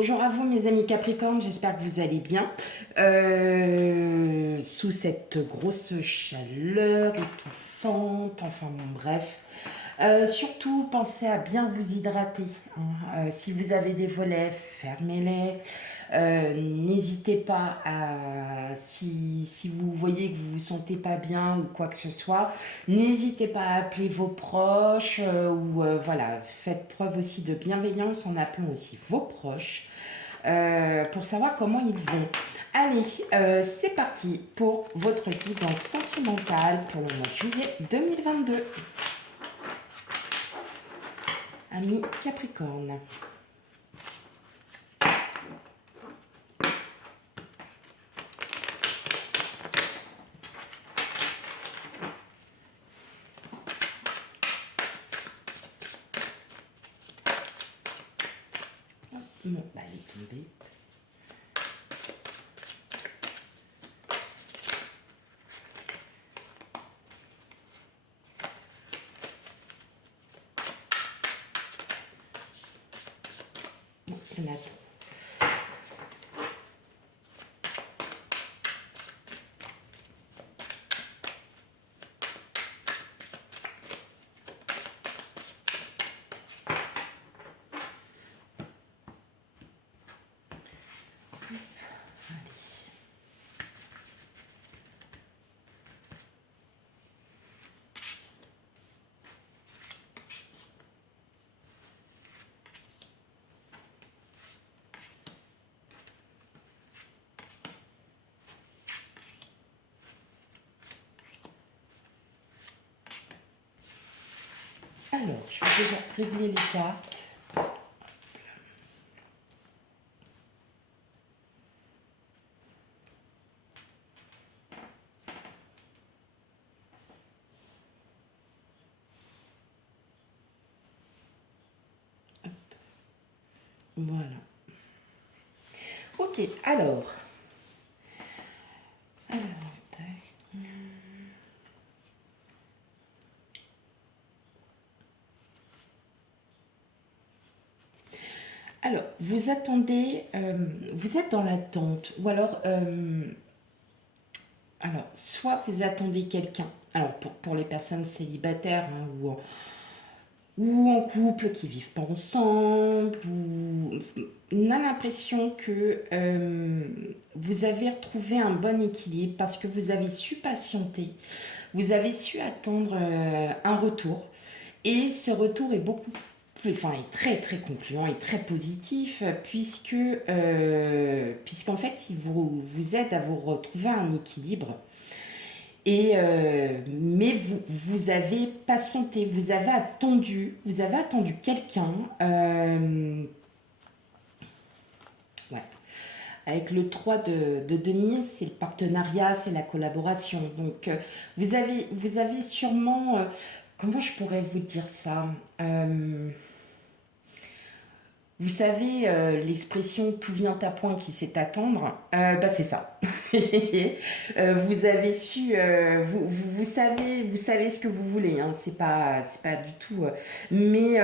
Bonjour à vous mes amis Capricorne, j'espère que vous allez bien. Sous cette grosse chaleur étouffante, enfin bon bref. Surtout pensez à bien vous hydrater, hein. Si vous avez des volets, fermez-les. N'hésitez pas à, si vous voyez que vous vous sentez pas bien ou quoi que ce soit, n'hésitez pas à appeler vos proches voilà, faites preuve aussi de bienveillance en appelant aussi vos proches pour savoir comment ils vont. Allez, c'est parti pour votre guidance sentimentale pour le mois de juillet 2022. Amis Capricorne. Bon, bah, elle est tombée. Bon, il y en a trop. Alors, je vais déjà régler les cartes. Voilà. Ok, alors. Alors, tac. Alors, vous attendez, vous êtes dans l'attente, ou alors, soit vous attendez quelqu'un, alors pour les personnes célibataires hein, ou en couple qui vivent pas ensemble, ou on a l'impression que vous avez retrouvé un bon équilibre parce que vous avez su patienter, vous avez su attendre un retour, et ce retour est beaucoup plus, enfin, est très très concluant et très positif puisqu'en fait il vous aide à vous retrouver un équilibre. Mais vous avez patienté, vous avez attendu quelqu'un. Ouais. Avec le 3 de denier, c'est le partenariat, c'est la collaboration. Donc, vous avez sûrement. Comment je pourrais vous dire ça? Vous savez, l'expression tout vient à point qui sait attendre, bah c'est ça. Vous avez su, vous savez ce que vous voulez, hein, c'est pas du tout. Mais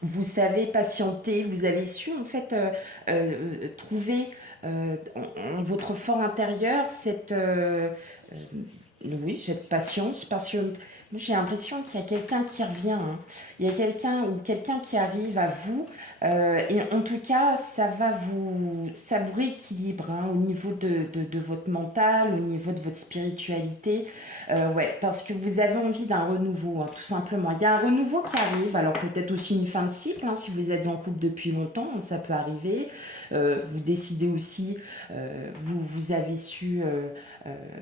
vous savez patienter, vous avez su en fait trouver en votre fort intérieur oui, cette patience parce que moi, j'ai l'impression qu'il y a quelqu'un qui revient, hein. Il y a quelqu'un ou quelqu'un qui arrive à vous et en tout cas ça vous rééquilibre hein, au niveau de votre mental, au niveau de votre spiritualité. Ouais, parce que vous avez envie d'un renouveau, hein, tout simplement. Il y a un renouveau qui arrive, alors peut-être aussi une fin de cycle, hein, si vous êtes en couple depuis longtemps, ça peut arriver. Vous décidez aussi, vous avez su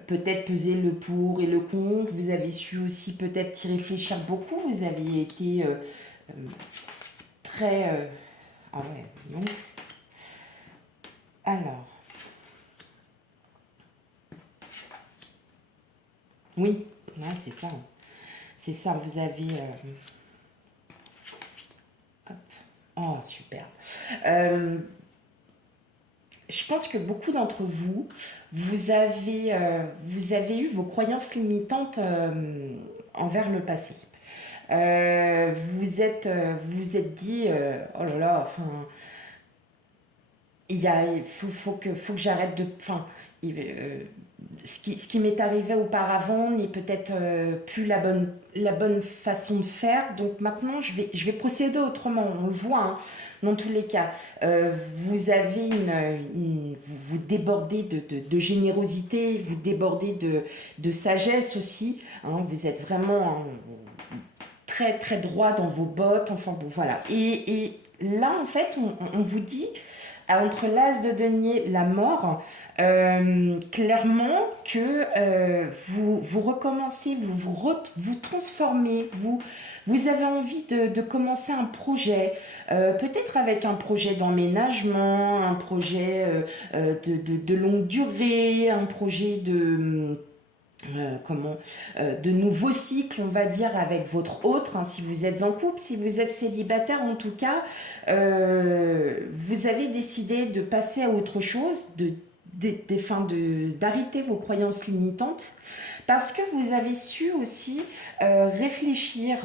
peut-être peser le pour et le contre, vous avez su aussi peut-être y réfléchir beaucoup, vous avez été euh, très... ah ouais, non. Alors, oui, ouais, c'est ça. C'est ça, vous avez... hop. Oh, super. Euh, je pense que beaucoup d'entre vous, vous avez eu vos croyances limitantes envers le passé. Vous êtes dit, oh là là, enfin, faut que j'arrête de... Enfin, ce qui m'est arrivé auparavant n'est peut-être plus la bonne façon de faire. Donc maintenant, je vais procéder autrement. On le voit, hein, dans tous les cas. Vous avez vous débordez de générosité, vous débordez de sagesse aussi. Hein, vous êtes vraiment très, très droit dans vos bottes. Enfin bon, voilà. Et là, en fait, on vous dit entre l'as de denier, la mort, clairement que vous recommencez, vous transformez, vous avez envie de commencer un projet, peut-être avec un projet d'emménagement, un projet de longue durée, un projet de nouveaux cycles, on va dire, avec votre autre, hein, si vous êtes en couple, si vous êtes célibataire, en tout cas, vous avez décidé de passer à autre chose, d'arrêter vos croyances limitantes, parce que vous avez su aussi réfléchir,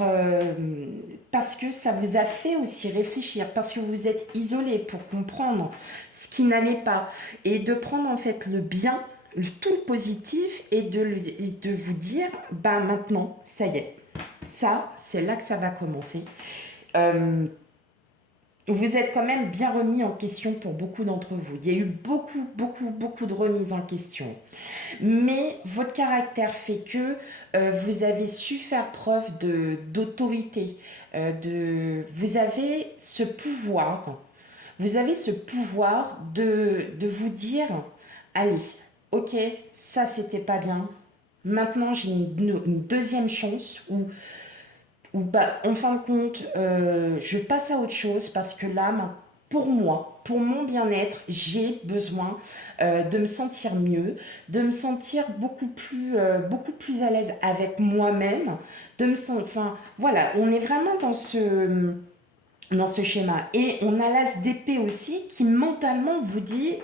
parce que ça vous a fait aussi réfléchir, parce que vous êtes isolé pour comprendre ce qui n'allait pas, et de prendre en fait le bien, tout le positif, et de vous dire, bah maintenant, ça y est, ça, c'est là que ça va commencer. Euh, vous êtes quand même bien remis en question pour beaucoup d'entre vous. Il y a eu beaucoup, beaucoup, beaucoup de remises en question. Mais votre caractère fait que vous avez su faire preuve d'autorité. Vous avez ce pouvoir. Vous avez ce pouvoir de vous dire, allez, ok, ça c'était pas bien. Maintenant j'ai une deuxième chance où bah, en fin de compte, je passe à autre chose parce que là, pour moi, pour mon bien-être, j'ai besoin de me sentir mieux, de me sentir beaucoup plus à l'aise avec moi-même, enfin, voilà, on est vraiment dans ce schéma. Et on a l'as d'épée aussi qui mentalement vous dit,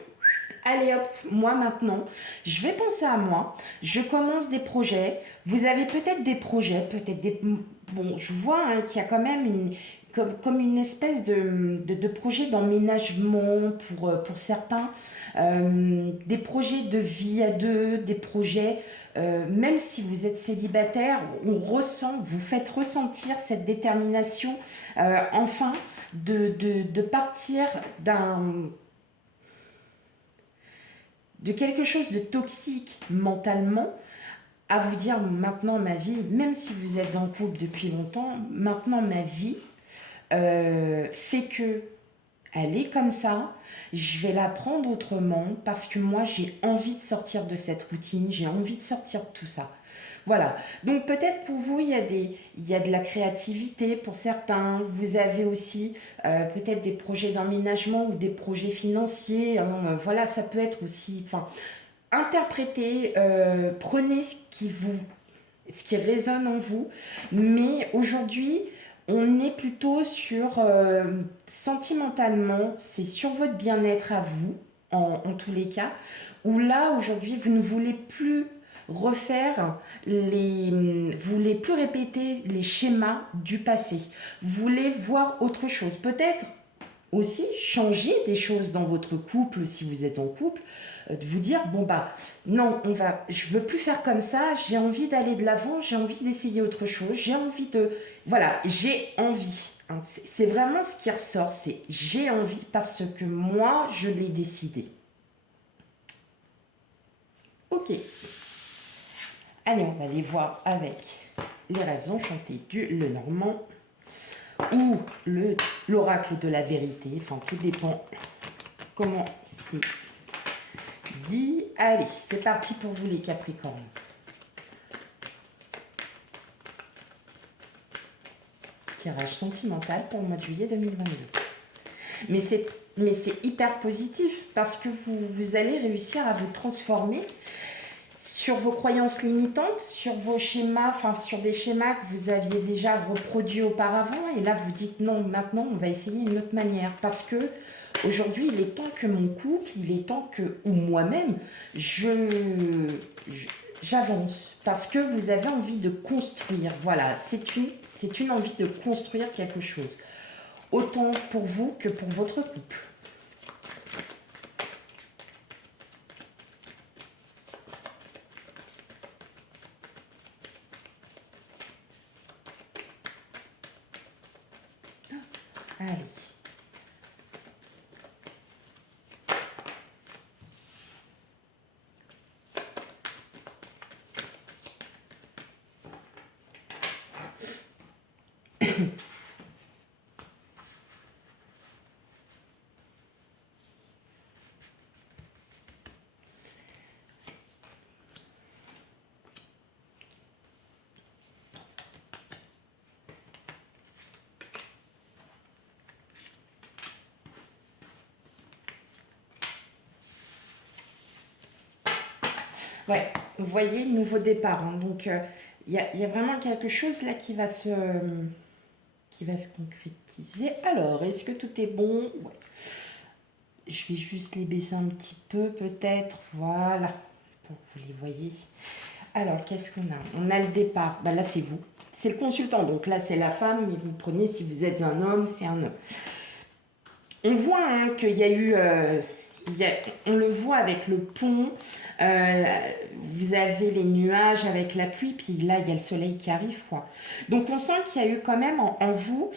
allez hop, moi maintenant, je vais penser à moi, je commence des projets, vous avez peut-être des projets, peut-être des... Bon, je vois hein, qu'il y a quand même comme une espèce de projet d'emménagement pour certains, des projets de vie à deux, des projets, même si vous êtes célibataire, vous faites ressentir cette détermination, enfin, de partir de quelque chose de toxique mentalement à vous dire maintenant ma vie, même si vous êtes en couple depuis longtemps, maintenant ma vie fait que elle est comme ça, je vais la prendre autrement parce que moi j'ai envie de sortir de cette routine, j'ai envie de sortir de tout ça. Voilà, donc peut-être pour vous il y a de la créativité pour certains, vous avez aussi peut-être des projets d'emménagement ou des projets financiers, hein, voilà, ça peut être aussi, enfin, interprétez, prenez ce qui résonne en vous, mais aujourd'hui, on est plutôt sur, sentimentalement, c'est sur votre bien-être à vous, en tous les cas, où là, aujourd'hui, vous ne voulez plus vous voulez plus répéter les schémas du passé. Vous voulez voir autre chose. Peut-être aussi changer des choses dans votre couple si vous êtes en couple, de vous dire bon bah non, je veux plus faire comme ça, j'ai envie d'aller de l'avant, j'ai envie d'essayer autre chose, j'ai envie de voilà, j'ai envie, hein. C'est vraiment ce qui ressort, c'est j'ai envie parce que moi je l'ai décidé. Ok, allez, on va aller voir avec les rêves enchantés du Lenormand ou l'oracle de la vérité, enfin tout dépend comment c'est dit. Allez, c'est parti pour vous les Capricornes. Tirage sentimental pour le mois de juillet 2022. Mais c'est hyper positif parce que vous allez réussir à vous transformer sur vos croyances limitantes, sur vos schémas, enfin sur des schémas que vous aviez déjà reproduits auparavant. Et là, vous dites non, maintenant, on va essayer une autre manière. Parce que aujourd'hui, il est temps que mon couple, il est temps que, ou moi-même, j'avance. Parce que vous avez envie de construire. Voilà, c'est une envie de construire quelque chose. Autant pour vous que pour votre couple. Ouais, vous voyez, nouveau départ, hein. Donc, il y a vraiment quelque chose là qui va se concrétiser. Alors, est-ce que tout est bon? Ouais. Je vais juste les baisser un petit peu, peut-être. Voilà, pour que vous les voyez. Alors, qu'est-ce qu'on a? On a le départ. Bah, là, c'est vous. C'est le consultant. Donc là, c'est la femme, mais vous prenez, si vous êtes un homme, c'est un homme. On voit hein, qu'il y a eu... on le voit avec le pont. Euh, vous avez les nuages avec la pluie, puis là, il y a le soleil qui arrive, quoi. Donc, on sent qu'il y a eu quand même en vous...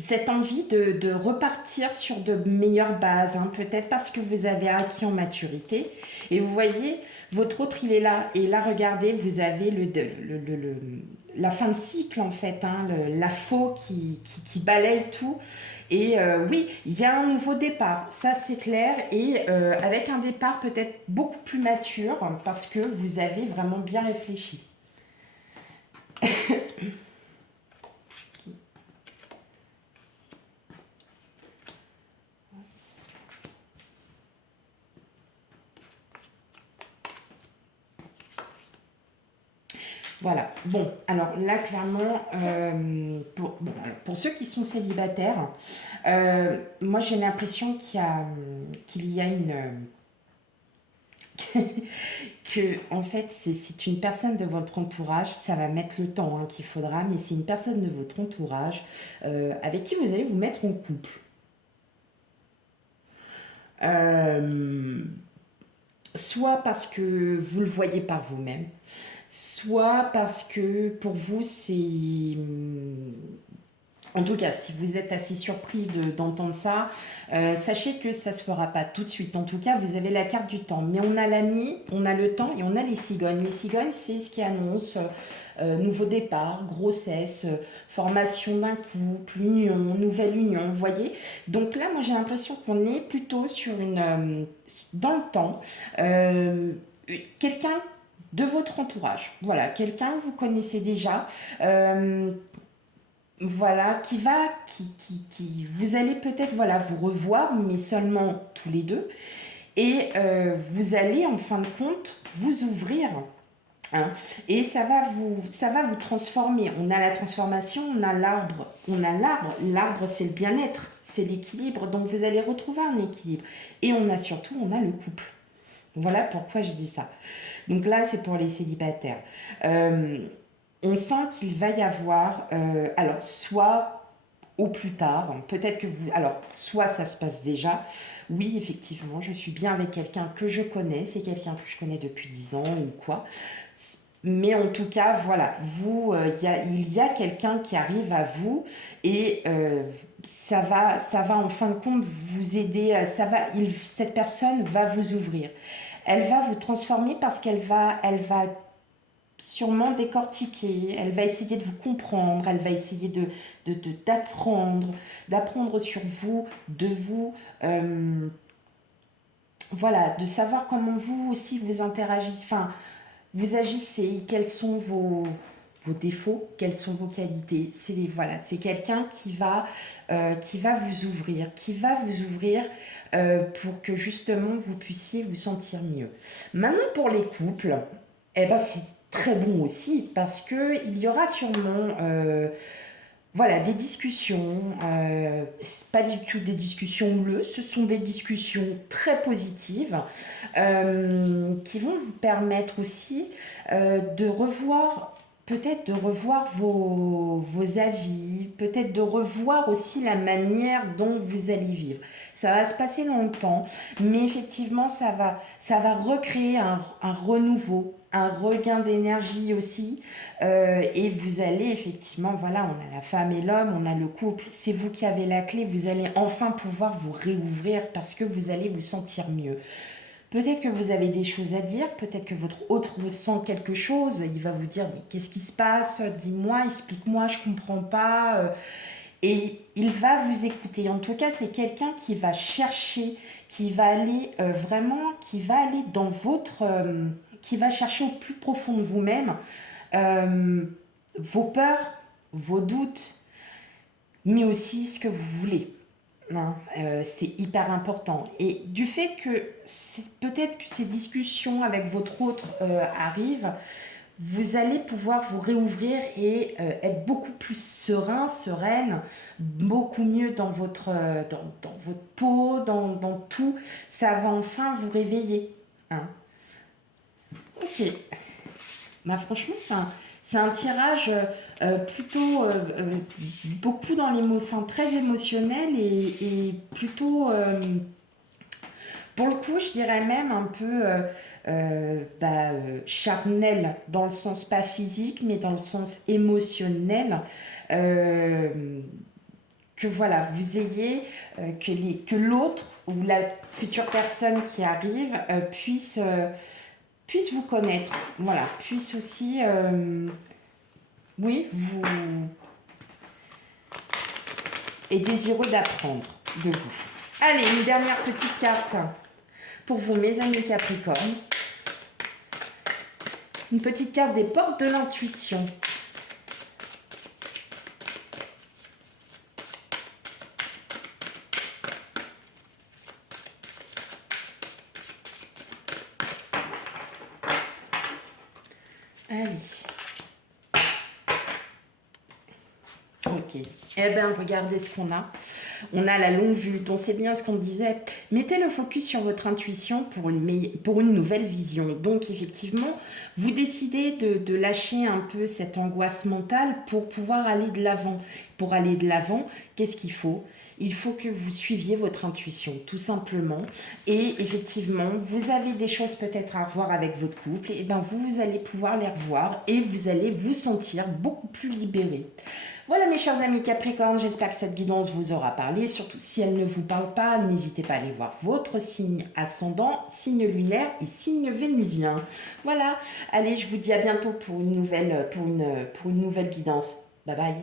cette envie de repartir sur de meilleures bases, hein, peut-être parce que vous avez acquis en maturité. Et vous voyez, votre autre, il est là. Et là, regardez, vous avez la fin de cycle, en fait, hein, la faux qui balaye tout. Et oui, il y a un nouveau départ, ça c'est clair. Et avec un départ peut-être beaucoup plus mature, parce que vous avez vraiment bien réfléchi. Voilà. Bon, alors là, clairement, pour ceux qui sont célibataires, moi j'ai l'impression qu'il y a une... que, en fait, c'est une personne de votre entourage, ça va mettre le temps hein, qu'il faudra, mais c'est une personne de votre entourage avec qui vous allez vous mettre en couple. Euh, Soit parce que vous le voyez par vous-même, soit parce que pour vous c'est... En tout cas, si vous êtes assez surpris d'entendre ça, sachez que ça ne se fera pas tout de suite. En tout cas, vous avez la carte du temps. Mais on a l'ami, on a le temps et on a les cigognes. Les cigognes, c'est ce qui annonce nouveau départ, grossesse, formation d'un couple, union, nouvelle union, vous voyez. Donc là, moi j'ai l'impression qu'on est plutôt sur dans le temps, euh, quelqu'un de votre entourage. Voilà, quelqu'un que vous connaissez déjà. Voilà, vous allez peut-être voilà vous revoir, mais seulement tous les deux, et vous allez en fin de compte vous ouvrir, hein, et ça va vous transformer. On a la transformation, on a l'arbre c'est le bien-être, c'est l'équilibre, donc vous allez retrouver un équilibre, et on a le couple. Voilà pourquoi je dis ça. Donc là, c'est pour les célibataires. Euh, on sent qu'il va y avoir, alors soit au plus tard, peut-être que vous, alors soit ça se passe déjà, oui effectivement, je suis bien avec quelqu'un que je connais, c'est quelqu'un que je connais depuis 10 ans ou quoi, mais en tout cas, voilà, vous, il y a quelqu'un qui arrive à vous et ça va en fin de compte vous aider, cette personne va vous ouvrir. Elle va vous transformer parce elle va sûrement décortiquer, elle va essayer de vous comprendre, elle va essayer d'apprendre sur vous, de vous, voilà, de savoir comment vous aussi vous interagissez, enfin, vous agissez, quels sont vos défauts, quelles sont vos qualités. C'est voilà, c'est quelqu'un qui va vous ouvrir, pour que justement vous puissiez vous sentir mieux. Maintenant pour les couples, eh ben c'est très bon aussi parce que il y aura sûrement voilà, des discussions, pas du tout des discussions houleuses, ce sont des discussions très positives qui vont vous permettre aussi de revoir, peut-être de revoir vos avis, peut-être de revoir aussi la manière dont vous allez vivre. Ça va se passer dans le temps, mais effectivement, ça va recréer un renouveau, un regain d'énergie aussi. Et vous allez effectivement, voilà, on a la femme et l'homme, on a le couple, c'est vous qui avez la clé, vous allez enfin pouvoir vous réouvrir parce que vous allez vous sentir mieux. Peut-être que vous avez des choses à dire, peut-être que votre autre ressent quelque chose, il va vous dire mais qu'est-ce qui se passe, dis-moi, explique-moi, je comprends pas. Et il va vous écouter. En tout cas, c'est quelqu'un qui va chercher, qui va aller vraiment, qui va aller dans votre... qui va chercher au plus profond de vous-même euh, vos peurs, vos doutes, mais aussi ce que vous voulez. Non, c'est hyper important. Et du fait que peut-être que ces discussions avec votre autre arrivent, vous allez pouvoir vous réouvrir et être beaucoup plus serein, sereine, beaucoup mieux dans dans votre peau, dans tout. Ça va enfin vous réveiller. Hein. Ok. Bah, franchement, c'est un tirage plutôt beaucoup dans enfin, très émotionnel et plutôt, pour le coup, je dirais même un peu charnel, dans le sens pas physique, mais dans le sens émotionnel. Euh, que voilà, vous ayez, que l'autre ou la future personne qui arrive puisse vous connaître, voilà, puisse aussi, oui, vous est désireux d'apprendre de vous. Allez, une dernière petite carte pour vous, mes amis Capricorne. Une petite carte des portes de l'intuition. Allez. Ok. Eh bien, regardez ce qu'on a. On a la longue vue, donc c'est bien ce qu'on disait. Mettez le focus sur votre intuition pour une nouvelle vision. Donc, effectivement, vous décidez de lâcher un peu cette angoisse mentale pour pouvoir aller de l'avant. Pour aller de l'avant, qu'est-ce qu'il faut ? Il faut que vous suiviez votre intuition, tout simplement. Et effectivement, vous avez des choses peut-être à revoir avec votre couple, et bien vous allez pouvoir les revoir et vous allez vous sentir beaucoup plus libéré. Voilà mes chers amis Capricorne, j'espère que cette guidance vous aura parlé. Surtout si elle ne vous parle pas, n'hésitez pas à aller voir votre signe ascendant, signe lunaire et signe vénusien. Voilà, allez, je vous dis à bientôt pour une nouvelle guidance. Bye bye.